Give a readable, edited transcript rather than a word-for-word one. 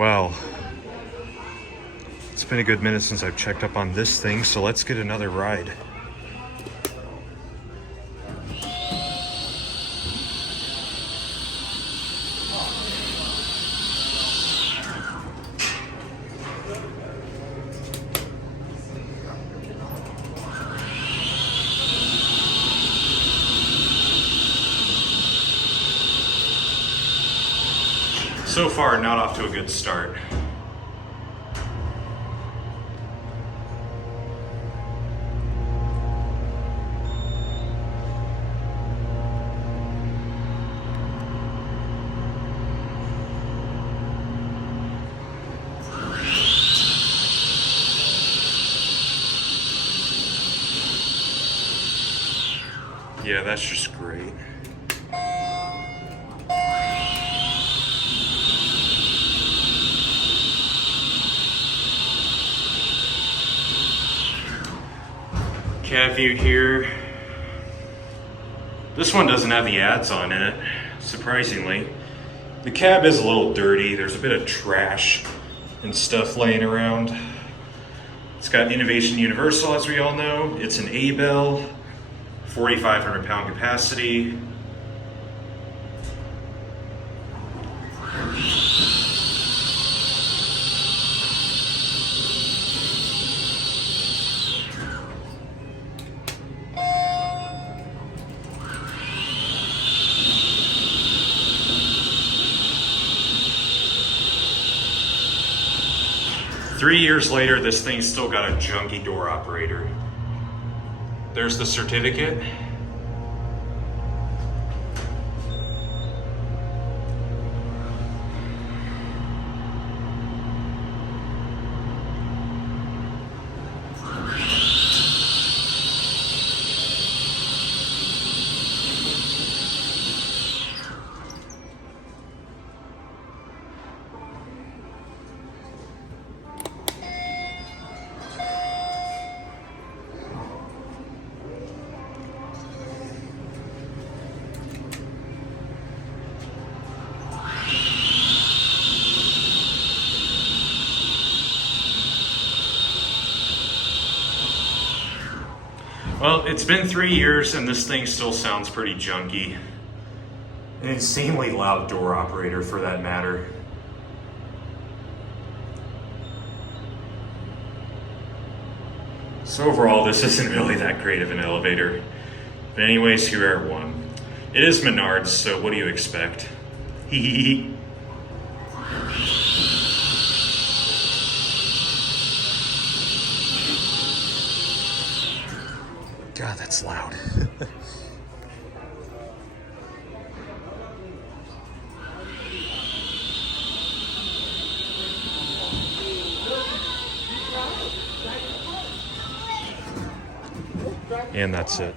Well, it's been a good minute since I've checked up on this thing, so let's get another ride. So far, not off to a good start. Yeah, that's just great. Cab view here. This one doesn't have the ads on in it, surprisingly. The cab is a little dirty. There's a bit of trash and stuff laying around. It's got Innovation Universal, as we all know. It's an Abell, 4,500 pound capacity. Three years later, this thing's still got a junky door operator. There's the certificate. Well, it's been 3 years and this thing still sounds pretty junky. An insanely loud door operator for that matter. So overall, this isn't really that great of an elevator. But anyways, here are one. It is Menards, so what do you expect? Hee hee hee. God, that's loud. And that's it.